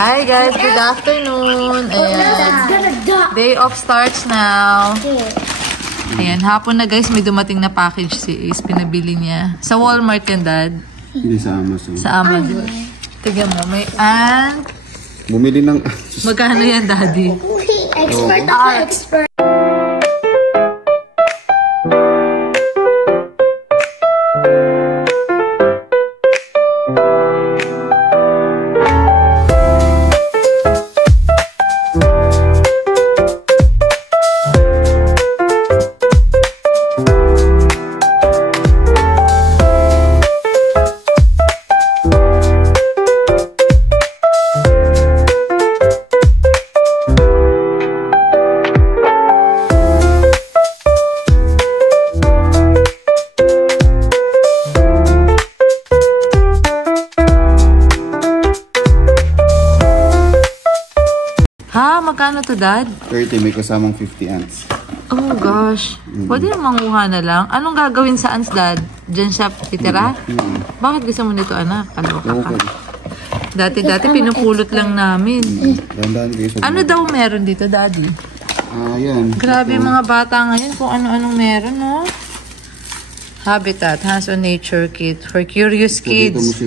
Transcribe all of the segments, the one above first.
Hi guys, good afternoon. Ayan. Day off starts now. Ayan, hapon na guys, may dumating na package si Ace. Pinabili niya. Sa Walmart yan, Dad? Hindi, sa Amazon. Sa Amazon. Tignan mo, may bumili ng... Magkano yan, Daddy? Expert ako, expert. Magkano to, Dad? 30, may kasamang 50 ants. Oh gosh. Pwede na manguha na lang. Anong gagawin sa ants, Dad? Diyan siya titira? Bakit gusto mo nito, anak? Kaloka ka. Dati pinupulot lang namin. Ano daw meron dito, Daddy? Yan. Grabe mga bata ngayon kung ano-anong meron, no? Habitat, Hands-on Nature Kit for Curious Kids.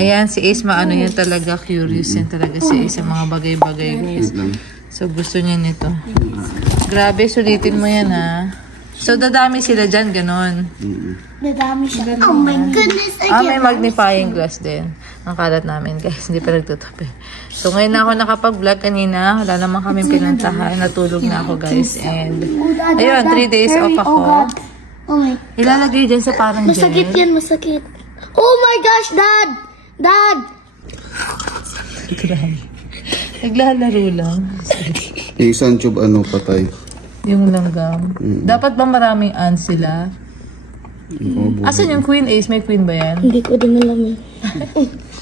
Ayan, si Ace, maano yan talaga. Curious yan talaga si Ace sa mga bagay-bagay, guys. So, gusto niya nito. Grabe, sulitin mo yan, ha? So, dadami sila dyan, ganon. Dadami siya. Oh my goodness. May magnifying glass din. Ang kalat namin, guys. Hindi pa nagtutupi. So, ngayon na ako nakapag-vlog kanina. Wala naman kami pinuntahan. Natulog na ako, guys. And, ayun, 3 days off ako. Ilalagay dyan sa parang gel. Masakit yan, masakit. Oh my gosh, Dad! Dad! Naglalaro lang. Isang tube patay. Yung langgam. Dapat ba maraming ants sila? Asan yung Queen Ace? May queen ba yan? Hindi ko din alam eh.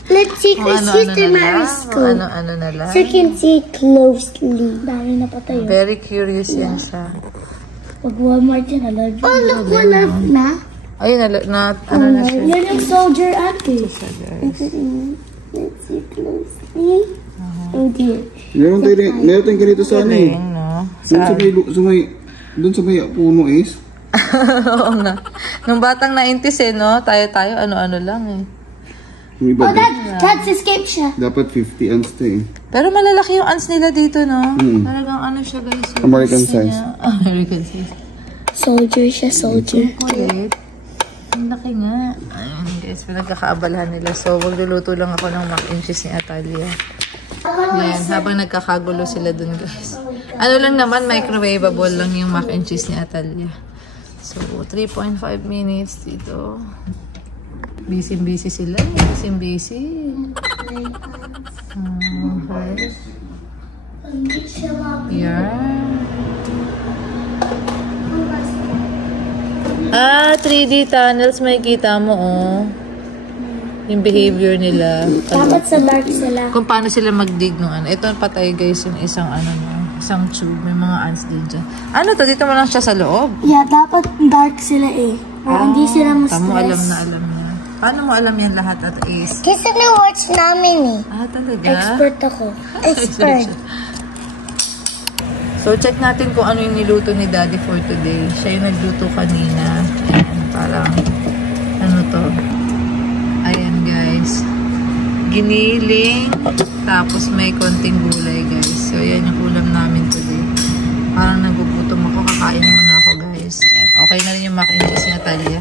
Let's see the microscope. Ano na lang. So you can see closely. Dami na patay. Very curious yan siya. Pag Walmart yan, allergy. Oh, look, wala na. Ayun, ano na siya. Yan yung soldier ante. Let's see closely. Oh dear. Meron tayong ganito sa ano eh. Doon sa may puno is. Oo nga. Nung batang 90s no? Tayo, ano-ano lang eh. Oh, that's escape siya. Dapat 50 ants to eh. Pero malalaki yung ants nila dito, no? Talagang ano siya, guys. American size. American size. Soldier siya, soldier. Kulit. Ang laki nga. Ayun, guys, pinagkakaabalahan nila. So, magluluto lang ako ng mac and cheese ni Atalia. Ayan, habang nagkakagulo sila dun, guys. Ano lang naman, microwavable lang yung mac and cheese ni Atalia. So, 3.5 minutes dito. Busy sila. Busy. Okay. Yan. 3D tunnels, may kita mo, oh. Yung behavior nila. Dapat sa dark sila. Kung paano sila mag-dig nung ano. Ito, patay guys, yung isang isang tube. May mga ants din dyan. Ano to? Dito mo lang siya sa loob? Yeah, dapat dark sila eh. Hindi sila mas-stress. Tamo alam na niya. Paano mo alam yan lahat at Ace? Kasi na-watch namin eh. Talaga? Expert ako. Expert. So, check natin kung ano yung niluto ni Daddy for today. Siya yung nagluto kanina. Ayan, parang, ano to? Ayan, guys. Giniling. Tapos may konting gulay, guys. So, yan yung ulam namin today. Parang nagugutom ako. Kakain muna ako, guys. Ayan. Okay na rin yung mac and cheese ni Natalia.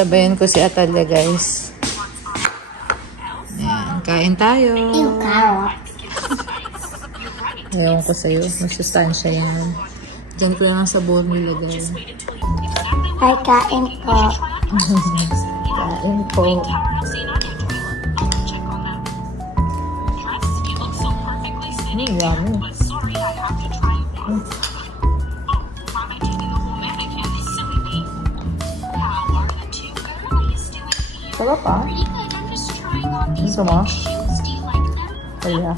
Sabayan ko si Atalia, guys. Ayan, kain tayo. Ewan ko sa'yo. Masustansya yan. Diyan ko lang sa bowl nilagay. Ay, kain ko. Kain po. Yummy. Sarap ah. Gusto mo? Kaya.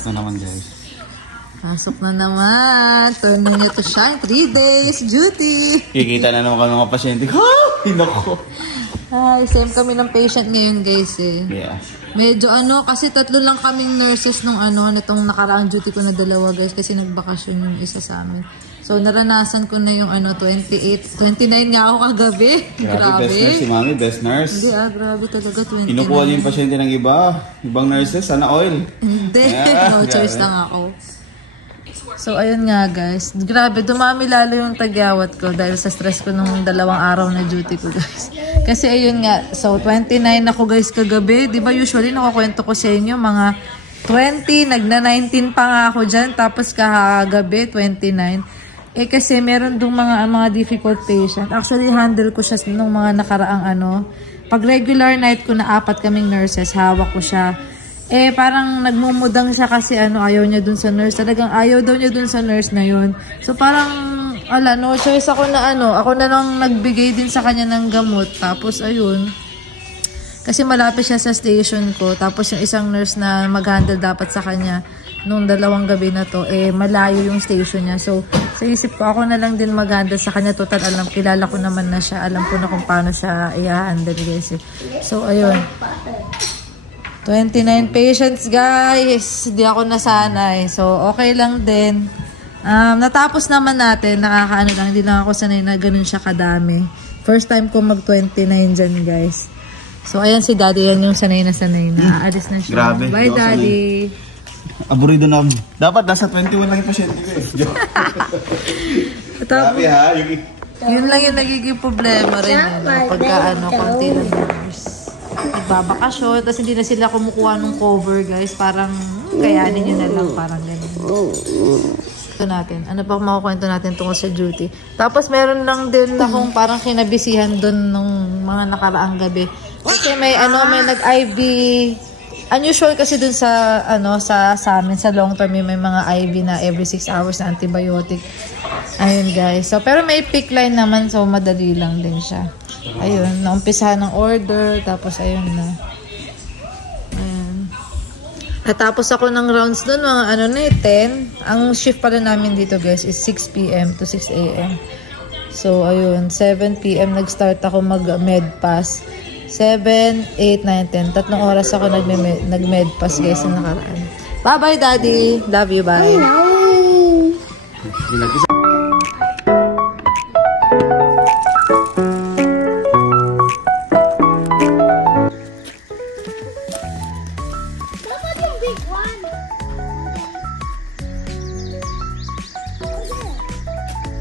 Na naman guys. Pasok na naman. Turn na to shine. 3 days duty. Kikita na naman kami mga pasyente ko. Hinako. Ay, same kami ng patient ngayon guys eh. Yeah. Medyo kasi 3 lang kaming nurses nung nitong nakaraang duty ko na 2 guys kasi nagbakasyon yung isa sa amin. So naranasan ko na yung 29 nga ako kagabi. Grabe. Best nurse si Mami, best nurse. Hindi grabe talaga 29. Kinukuha niyo yung pasyente ng ibang nurses, sana oil. Hindi, Yeah, no choice lang ako. So, ayun nga guys. Grabe, dumami lalo yung tagyawat ko dahil sa stress ko nung 2 araw na duty ko guys. Kasi ayun nga, so 29 ako guys kagabi. Diba usually nakukwento ko sa inyo mga 20, nagna-19 pa nga ako dyan. Tapos kagabi, 29. Eh kasi meron dong mga difficult patient. Actually, handle ko siya nung mga nakaraang Pag regular night ko na 4 kaming nurses, hawak ko siya. Eh, parang nagmumudang siya kasi ayaw niya dun sa nurse. Talagang ayaw daw niya dun sa nurse na yun. So, parang, no choice ako na ako na lang nagbigay din sa kanya ng gamot. Tapos, ayun. Kasi malapit siya sa station ko. Tapos, yung isang nurse na mag-handle dapat sa kanya nung 2 gabi na to, malayo yung station niya. So, sa isip ko, ako na lang din mag-handle sa kanya. Total, kilala ko naman na siya. Alam ko na kung paano siya i-handle, guys. So, ayun. 29 patients, guys. Hindi ako nasanay. So, okay lang din. Natapos naman natin. Nakakaano lang. Hindi lang ako sanay na ganun siya kadami. First time ko mag-29 dyan, guys. So, ayan si Daddy. Yan yung sanay na. Aalis na siya. Grabe. Bye, Daddy. Aburido na ako. Dapat nasa 21 lang yung pasyente ko eh. Grabe ha. Yun lang yung nagiging problema rin. Pagka konti na nurse. Nagbabakasyon, tapos hindi na sila kumukuha ng cover, guys. Parang, kayanin nyo na lang, parang ganyan. Ito natin. Ano pa makukwento natin tungkol sa duty? Tapos, meron lang din akong parang kinabisihan doon nung mga nakaraang gabi. Kasi may nag-IV. Unusual kasi doon sa, sa amin, sa long term, may mga IV na every 6 hours na antibiotic. Ayun, guys. So, pero may pick line naman, so madali lang din siya. Ayun, naumpisahan ng order, tapos ayun na. Ayun. Natapos ako ng rounds doon, mga 10. Ang shift pala namin dito, guys, is 6 p.m. to 6 a.m. So, ayun, 7 p.m. nag-start ako mag-med pass. 7, 8, 9, 10. 3 oras ako nag-med pass, guys, na nakaraan. Bye-bye, Daddy. Love you, bye.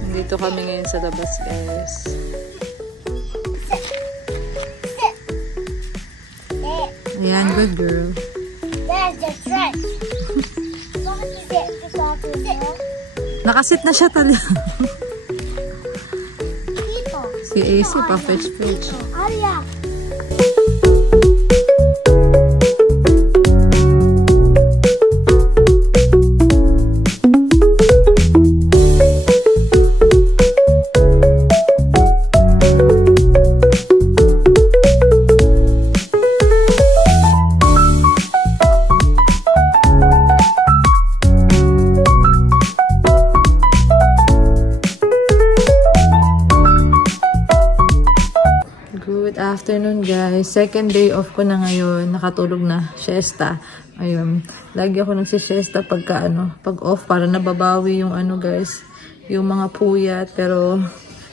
Dito kami ngayon sa labas, guys. Ayan, good girl. There's the dress. Nakasit na siya talaga. People. Si AC pa fetch. Aria. Afternoon, guys. Second day off ko na ngayon. Nakatulog na. Siesta. Ayun. Lagi ako nagsisiesta pagka pag off para nababawi yung guys. Yung mga puyat. Pero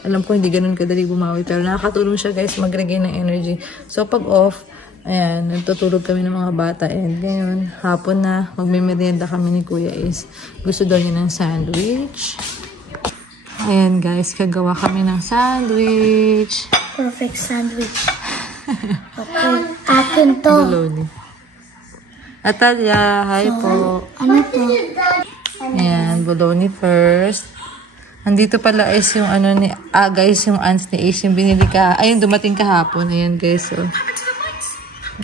alam ko hindi ganun kadali bumawi. Pero nakakatulong siya, guys, mag-regain ng energy. So pag off, ayan, nagtutulog kami ng mga bata. And ngayon, hapon na, magmimerienda kami ni Kuya Ace. Gusto daw niya ng sandwich. Ayan, guys, kagawa kami ng sandwich. Perfect sandwich. Okay. Akin to. Bologna. Atalia, hi po. Ano to? Ayan, bologna first. Andito pala is yung ni, guys, yung ants ni Ace, yung binili ka, ayun, dumating kahapon. Ayan, guys, so.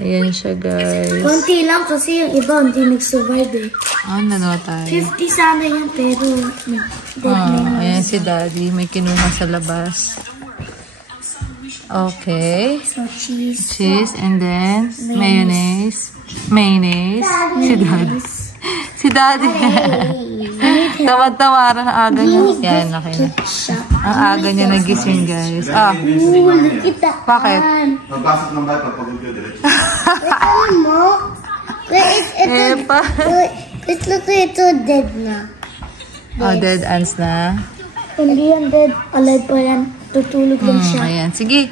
Ayan siya, guys. Konti lang kasi yung iba hindi nag-survive eh. Namatay. 50 sana yan pero dead na yun. Ayan si Daddy. May kinuha sa labas. Okay. So cheese. Cheese and then mayonnaise. Mayonnaise. Si Daddy. Si Daddy. Tawad-tawaran ang aga niya. Yan, okay na. Ang aga niya nagising, guys. Kita. Bakit? Pagpasok ng bahay, pagpagod yun, diretso. Alam mo? Wait, look, ito dead na. Dead ants na. Hindi yan dead. Alive pa yan. Tutulog lang siya. Ayan, sige.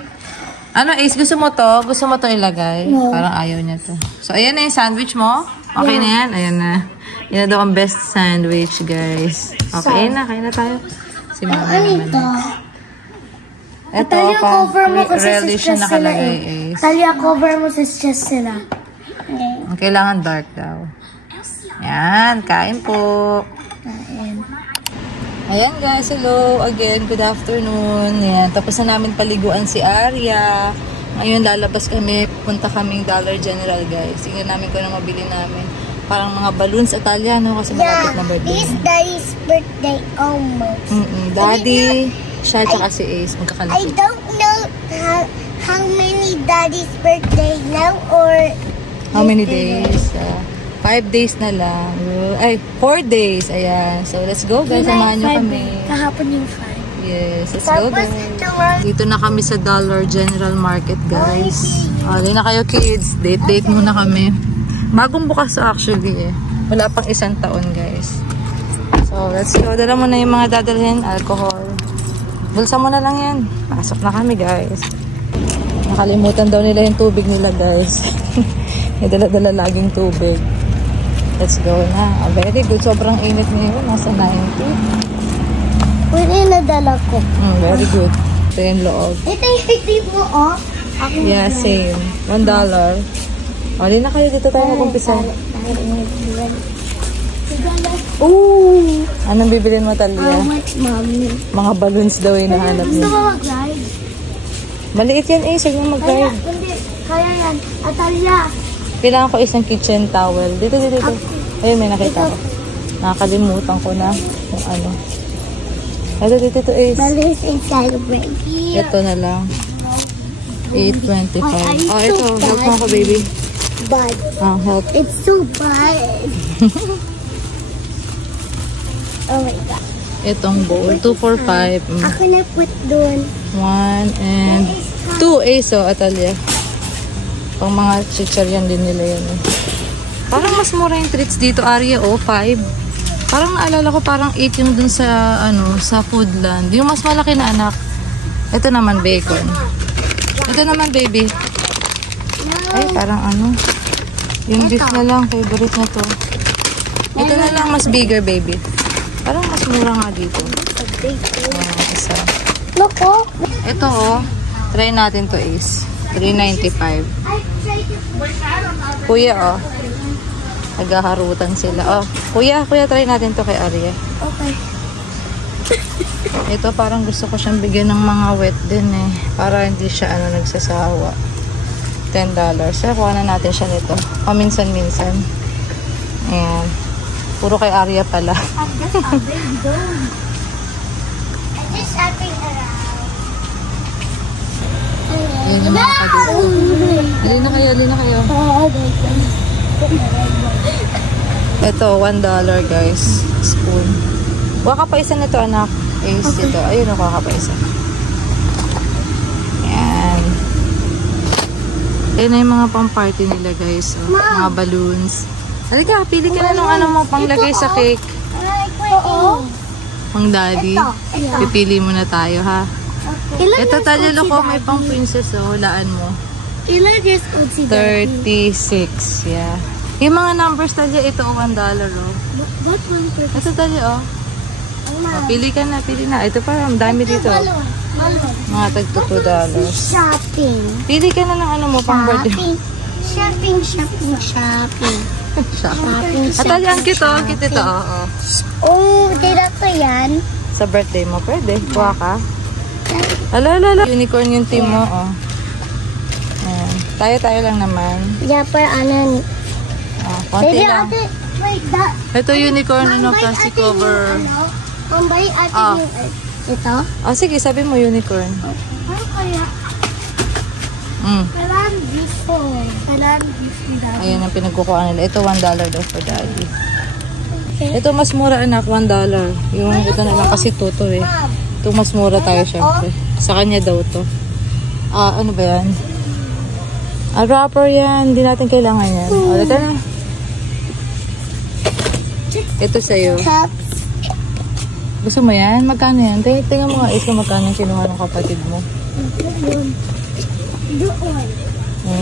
Ano, Ace, gusto mo to? Gusto mo to ilagay? No. Parang ayaw niya to. So, ayan na yung sandwich mo. Okay na yan? Ayan na. Yan na daw ang best sandwich, guys. Okay na, kain na tayo. Si Mama naman. Ito, Talia, cover mo kasi relish sa na chest sila nakalagay, eh. Ace. Talia, cover mo sa chest sila. Ang kailangan dark daw. Yan, kain po. Ayan guys, hello again, good afternoon. Yan, tapos na namin paliguan si Arya. Ngayon lalabas kami, punta kaming Dollar General guys. Tingnan namin kung ano mabili namin. Parang mga balloons at Talia, no? Kasi malapit na birthday. It's Daddy's birthday almost. Daddy, siya tsaka si Ace, I magkakalapit. don't know how many Daddy's birthday now or... How many days? 5 days na lang. Ay, 4 days. Ayan. So, let's go guys. Samahan nyo kami. Kahapon yung 5. Yes, let's go guys. Dito na kami sa Dollar General Market guys. Dito na kayo kids. Date muna kami. Bagong bukas actually eh. Wala pang 1 taon guys. So, let's go. Dala mo na yung mga dadalhin. Alcohol. Bulsa mo na lang yan. Pasok na kami guys. Nakalimutan daw nila yung tubig nila guys. May dala-dala laging tubig. Let's go na. Very good. Sobrang init ngayon. Nasa 90. Pwede na dala ko. Very good. Ito yung loob. Ito yung tip mo, oh. Yeah, same. $1. Di na kayo. Dito tayo mag-umpisa. Ooh. Anong bibilin mo, Talia? How much, Mommy? Mga balloons daw yung nahanap Gusto niya. mo mag-ride? Maliit yan eh. Sige mo Kaya, mag-guide. hindi. Kaya yan. Atalia. Kailangan ko isang kitchen towel. Dito. Ayun, may nakita ko. Nakakalimutan ko na kung ano. Dito, Ace. Balloons inside the baby. Ito na lang. $8.25. Ito. Help mo ako, baby. Bad. Help. It's so bad. Oh my God. Itong bowl. 2 for 5. Ako na put doon. 1 and 2 Ace, Atalia. Pang mga chicharian din nila yan. Parang mas mura yung treats dito, Arya, 5. Parang naalala ko parang 8 yung dun sa, sa Foodland. Yung mas malaki na anak. Ito naman, bacon. Ito naman, baby. Ay, parang yung beef na lang, favorite na to. Ito na lang, mas bigger, baby. Parang mas mura nga dito. Isa. Loko. Ito, try natin to, Ace. $3.95. Kuya, naghaharutan sila. Kuya, try natin to kay Arya. Okay. Ito, parang gusto ko siyang bigyan ng mga wet din eh. Para hindi siya, nagsasawa. $10. So, kuha na natin siya nito. Paminsan-minsan. Ayan. Puro kay Arya pala. I'm just hopping around. Ayan yung mga kadito. Dali na kayo. Ito, $1 guys. Spoon. Kuha ka pa isa nito, anak. Ace dito. Ayun, kuha ka pa isa. Ayan. Ayan na yung mga pang-party nila guys. Mga balloons. Halika, pili ka na nung mo panglagay sa cake. Pang daddy. Pipili muna tayo ha. Ito Talia, loko, may pang princess hulaan mo. Ilan years old si 36, yeah. Yung mga numbers Talia, ito $1 What one person? Ito Talia pili ka na, Ito pa, ang dami dito. Mga tag $2. Shopping. Pili ka na ng pang birthday. Shopping. Talia, ang cute cute ito, Oh, tira ko yan. Sa birthday mo, pwede. Kuha ka. Ala. Unicorn yung team mo, Ayan. Tayo lang naman. Yeah, per ano. Konti lang. Ate, wait, that. Ito unicorn, plastic cover. Mambay ate yung ito. Sige, sabi mo unicorn. Ano kaya? Kailangan gusto. Kailangan gusto. Ayan ang pinagkukuha nila. Ito $1 daw for daddy. Ito mas mura anak, $1. Yung ito na lang kasi tuto eh. Ito mas mura tayo syempre. Sa kanya daw to. Ano ba yan? Wrapper yan. Hindi natin kailangan yan. Ito na. Ito sa'yo. Gusto mo yan? Magkano yan? Tingnan mo nga kung magkano yung kinuha ng kapatid mo.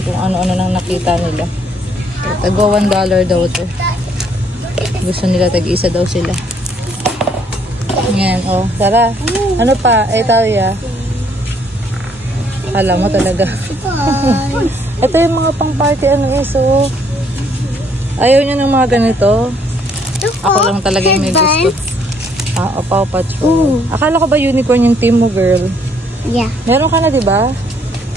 Kung ano-ano nang nakita nila. Tagwa $1 daw to. Gusto nila tag-isa daw sila. Yan, tara. Ano pa? Talia. Alam mo talaga. Ito yung mga pang-party ayaw nyo ng mga ganito. Ako lang talaga yung may gusto. Paw Patrol. Akala ko ba unicorn yung team mo, girl? Yeah. Meron ka na, diba?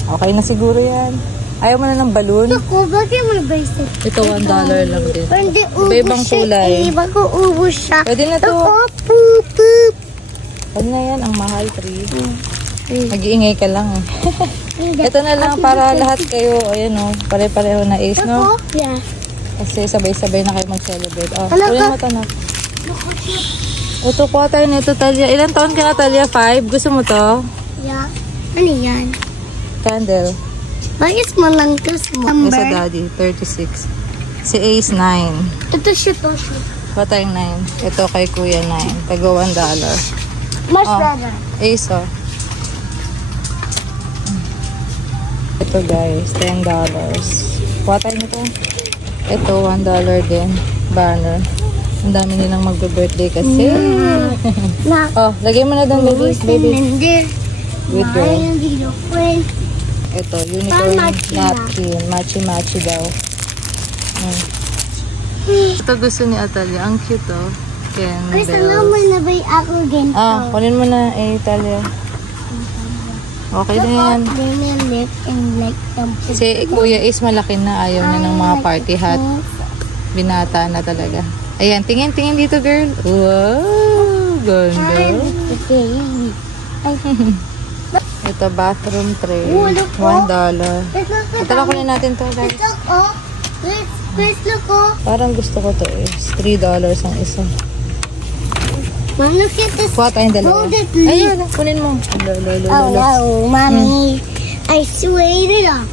Okay na siguro yan. Ayaw mo na ng balloon? Ako, bakit may bracelet? Ito $1 lang din. Hindi Iba-ibang kulay. Bago ubus siya. Pwede na to. Poop. Pwede na yan, ang mahal, 3. Mag-iingay ka lang eh. Ito na lang para lahat kayo, ayan pare-pareho na ace, no? Yeah. Kasi sabay-sabay na kayo mag-celebrate. Kunin mo ito na. Ito, kuha tayo nito, Talia. Ilan taon ka na, Talia? 5? Gusto mo to? Yeah. Ano yan? Candle. Bakit mo lang to Ito sa daddy, 36. Si Ace, 9. Ito siya to. Kuha tayong 9. Ito kay Kuya, 9. Tago $1. Much better. Ace, Ito guys, $10. Kuha tayo nito. Ito, $1 din. Banner. Ang dami nilang magbe-birthday kasi. Lagay mo na doon, baby. Good girl. Ito, unicorn napkin. Matchy-matchy daw. Ito gusto ni Atalia. Ang cute, Candles. Gusto naman na ba ako ganito? Kunin mo na, Talia. Okay na yan. Si Kuya Ace malaki na. Ayaw na ng mga party hat. Binata na talaga. Ayan, tingin dito, girl. Wow, ganda. Ito, bathroom tray. $1. Tara, kunin natin to, guys. Parang gusto ko to is $3 ang isa. Mom, look at this. Kuha tayong dalawa. Ayun, kunin mo. Oh, no, Mommy. I swear it up.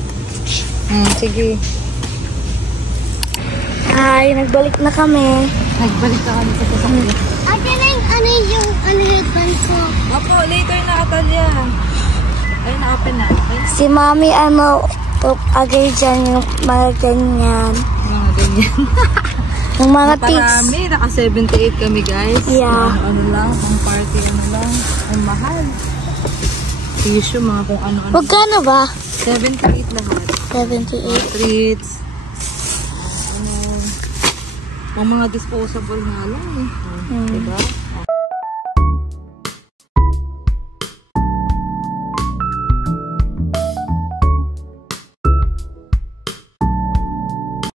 Sige. Ay, nagbalik na kami. Nagbalik na kami sa sasakyan. Ate, ano yung headband ko? Opo, later na, Atalia. Ayun, na-open na. Si Mommy, agay dyan yung mga ganyan. Mga ganyan. Yung mga tips. Naparami, naka 78 kami, guys. Yeah. Ano lang, ang party, lang. Ang mahal. Tissue, mga kung ano-ano. Magkano ba? 78 lahat. 78. Treats. Ang mga disposable nga lang eh. Diba?